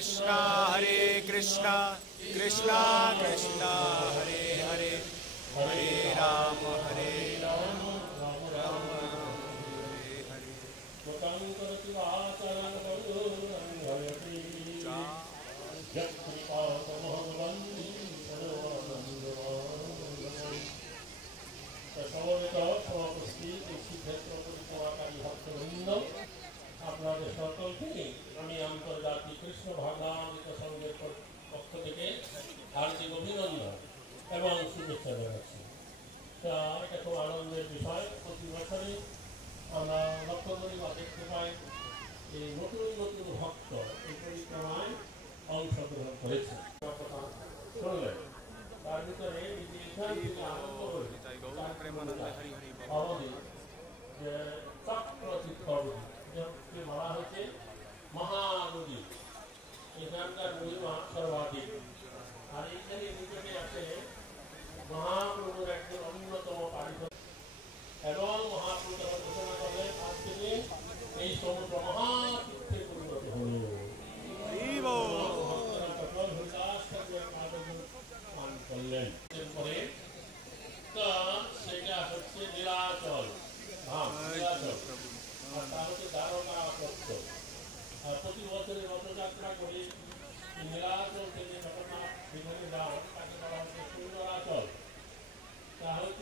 कृष्णा कृष्णा कृष्णा हरे हरे हरे राम राम राम हरे हरे আপনাদের সকলকে আমি আন্তর্জাতিক কৃষ্ণ ভাগবত সংঘের পক্ষ থেকে হার্দিক অভিনন্দন এবং শুভেচ্ছা জানাচ্ছি। তা এটা খুব আনন্দের বিষয়, প্রতি বছরই আমরা লক্ষ্য করি বা দেখতে পাই এই নতুন নতুন ভক্ত এই পরিক্রমায় অংশগ্রহণ করেছে। শুনলেন তার ভিতরে আনন্দ করে অবধি যে চক্রতীর্থ অবধি যে বলা হয়েছে মহানদী, এখানকার মহিমা সর্বাধিক। আর এইখানে নিকটে আছে মহাপ্রভুর একজন অন্যতম পারিষদ এবং মহাপ্রভু যখন ঘোষণা করলেন আজ থেকে এই সমুদ্র মহাতীর্থে পরিণত হল। করলেন পরে সেটা হচ্ছে নীলাচল ধাম, নীলাচল। আর তা হচ্ছে দ্বারকা তত্ত্ব। আর প্রতি বছরের রথযাত্রা করে নীলাচল থেকে জগন্নাথ যেখানে যান তাকে বলা হচ্ছে সুন্দরাচল। তা হচ্ছে